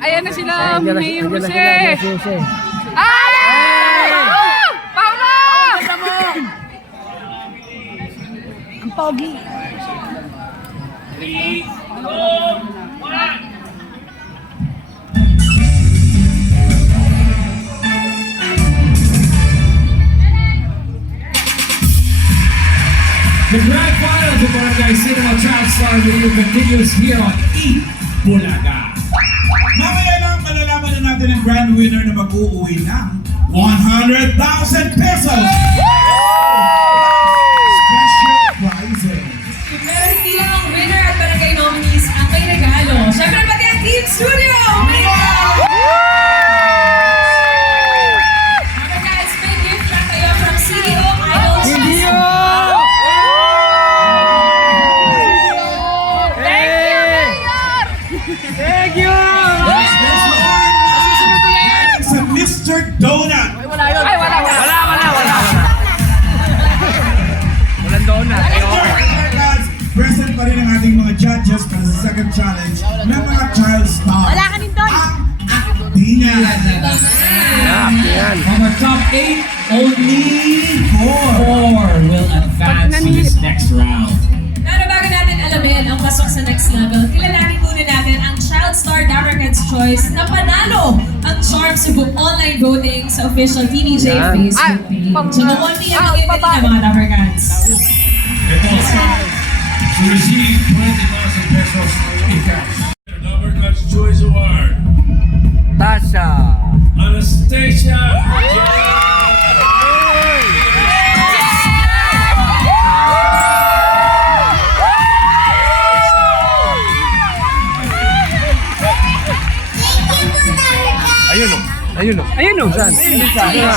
Ayan na sila, May Jose. Ay! Paolo! Ang pogi. The grand finals of Barangay Cinema Child Star Video continues here on Eat Bulaga. Mamaya lang malalaman na natin ang grand winner na mag-uuwi ng 100,000 pesos! Special prizes! Pero hindi lang ang winner at barangay nominees ang may regalo. Siyempre pati ang Team Studio! May regalo! Okay guys, may gift na kayo from CDO Idol Chance. Thank you! Sa Mr. Donut! Ay, wala. Walang donut. Present pa rin ang ating mga judges para sa second challenge ng mga child stars. Wala ka din doon. Ang Akdina. From our top 8, only 4 will advance to this next round. Pero bago natin alamin ang pasok sa next level, kilalanin muna natin ang Child Star Dabarcats Choice na panalo ang Sharp Cebu online voting sa official TVJ Facebook page. So, no 1 p.m. ang yun kanina mga Dabarcats. To receive 20,000 pesos in cash. Dabarcats Choice Award. Tasha. Anastasia. Ayun o. Saan? Congratulations, Tasha.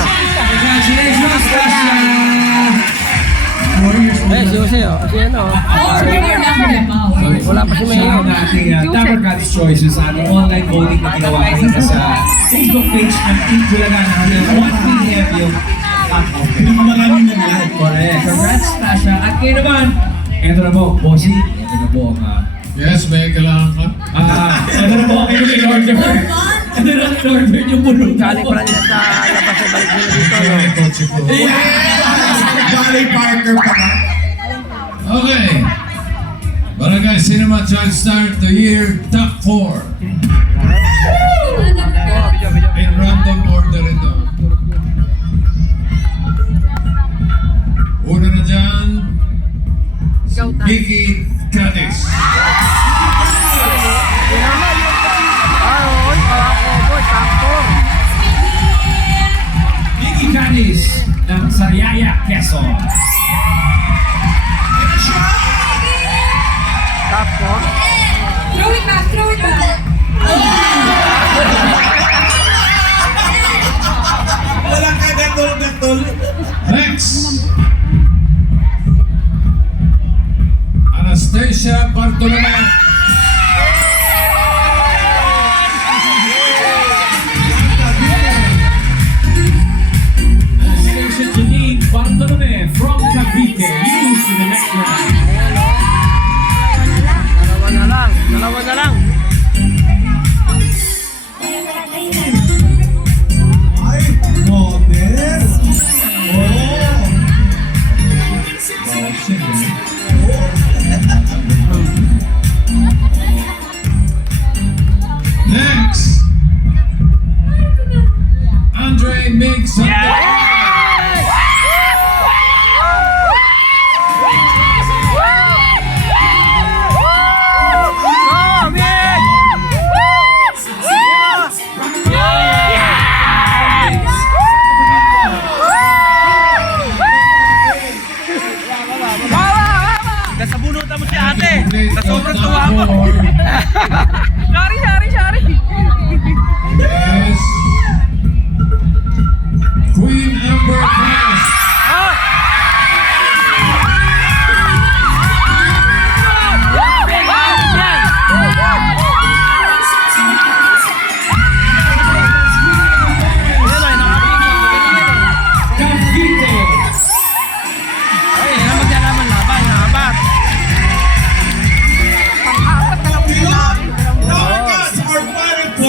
Eh, Jose o. Kasi ano. Wala pa si May. Sa ating Dabarcats Choice sa ating online voting na ginawa kanina sa Facebook page ng Eat Bulaga na hanggang 1 p.m. yung Pinakamaraming na lahat. Correct. Congrats, Tasha. At kayo naman, eto na po, Bossy. Eto na po ang Yes, may kailangan ka. eto na po ang in order. Eto na in order yung bulong. Galing pala nila sa labas sa balik nila dito. No? Kotse ko. Barry Parker pa ka. Okay. Barangay Cinema Child Star of the Year, Top 4. In random order ito. Una na dyan, si Vicky Canis. Vicky Canis ng Sariaya, Quezon. Tapos. Throw it back, throw it back. Walang kagatol-gatol. Next,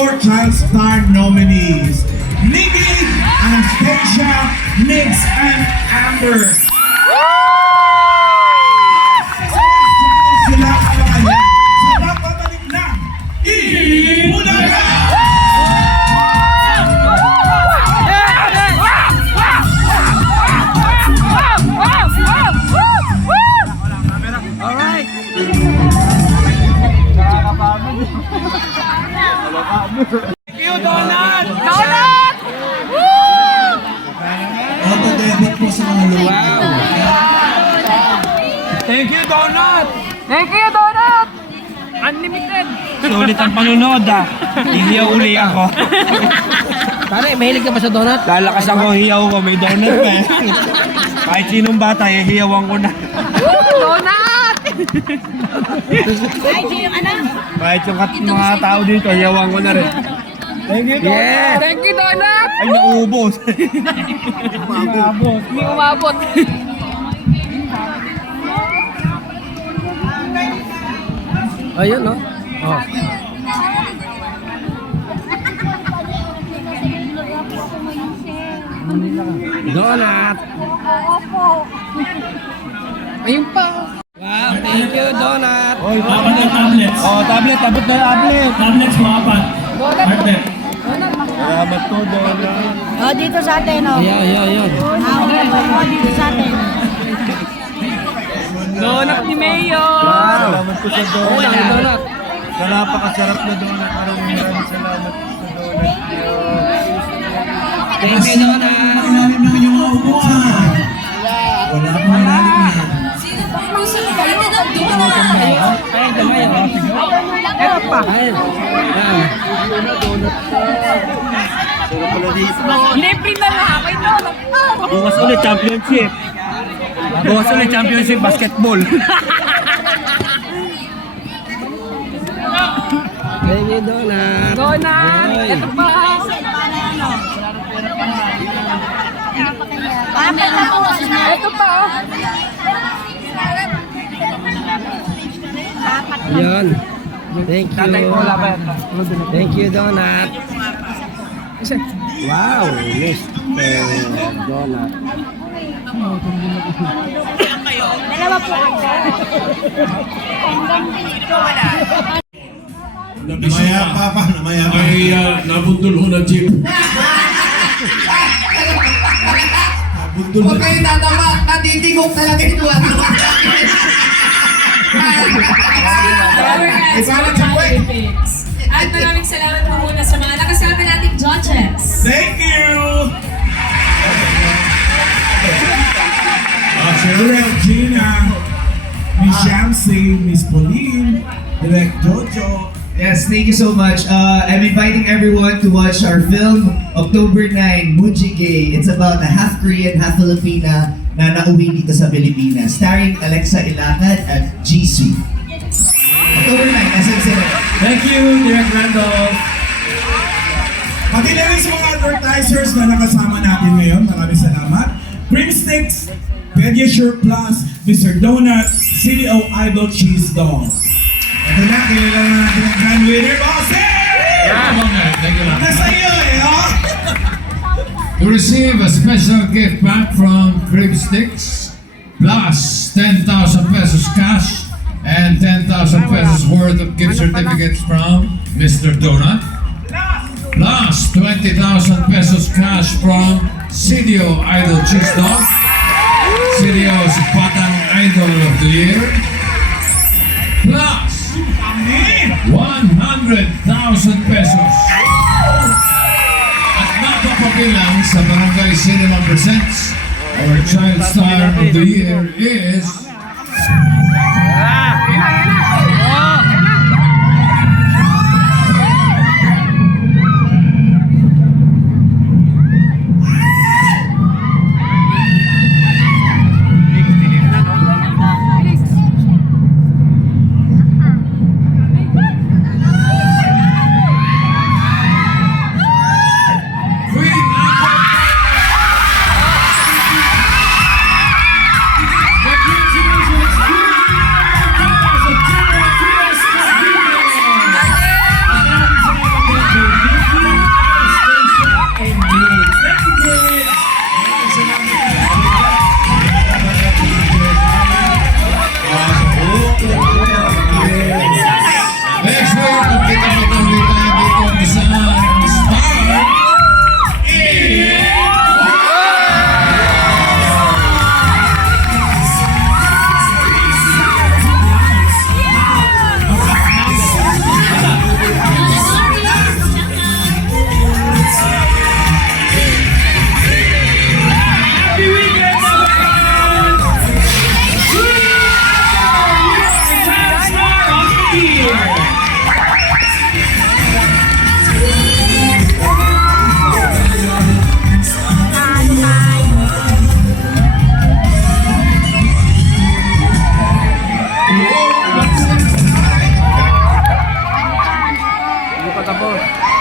4 Child Star nominees. Nikki, Anastasia, Nix, and Amber. Sila ang kanya sa napabalik na Ibulaga! Alright. Thank you, Donut! Donut! Auto-debit po sa mga luwa. Thank you, Donut! Thank you, Donut! Unlimited! Sulit ang panunood ah. Hihiyaw uli ako. Pare, mahilig ka ba sa donut? Lalakas ako, hiyaw ko. May donut pa eh. Kahit sinong bata, hihiyawan ko na. Donut! Ay, sino ka na? Kahit yung mga tao dito, hiyawan ko na rin. Thank you, Donut! Yeah. Thank you, Donut! Ay, naubos. Hindi umabot. Ayun, no? Oh. Donut! Ayun pa. Wow, thank you, Donut! Oy, dapat ng tablets. Oh, tablet, abot na tablet. Tablets mo apat. Partner. Salamat po, Donut. Oh, dito sa atin, oh. Ayan. Oh, dito sa atin. Donut ni Mayor! Salamat po sa donut. Donut. Sa napakasarap na donut. Maraming salamat sa donut. Thank you, Donut. Malalim naman yung mga upuan. Wala akong malalim yan. Sino po ang gusto natin ng donut? Ayun, damay. Ito pa. Ayun. Yan. Libre na lang. May donut. Bukas ulit, championship. Bukas ulit, championship basketball. Thank you, Donut. Donut! Oy. Ito pa. Apat na po. Ito pa. Yan. Thank you. Thank you, Donut. Wow, Donut. Dalawa po. Maya pa, may nabundol ho na jeep. Huwag kayo tatama. Natitigok talaga ito. Congrats sa Olympics. At maraming salamat po muna sa mga nakasama nating judges. Thank you! Direct Gina, Miss Shamsi, Miss Pauline, Direct Jojo. Yes, thank you so much. I'm inviting everyone to watch our film, October 9, Mujige. It's about a half Korean, half Filipina na nauwi dito sa Pilipinas. Starring Alexa Ilacad at Jisoo. October 9, SM Cinema. Thank you, Direct Randolph. Pati na rin sa mga advertisers na nakasama natin ngayon. Maraming salamat. Cream Sticks, Pediasure Plus, Mr. Donut, CDO Idol Cheese Dog. Ito na, kilala na natin ang grand winner, Bossy! Thank you. Nasa iyo eh, oh! To receive a special gift back from Crib Sticks, plus 10,000 pesos cash and 10,000 pesos worth of gift certificates from Mr. Donut, plus 20,000 pesos cash from CDO Idol Cheese Dog, CDO's Batang Idol of the Year, plus 100,000 pesos. At napapabilang sa Barangay Cinema Presents, our Child Star of the Year is... Queen Amber! Congratulations, Queen! patapos.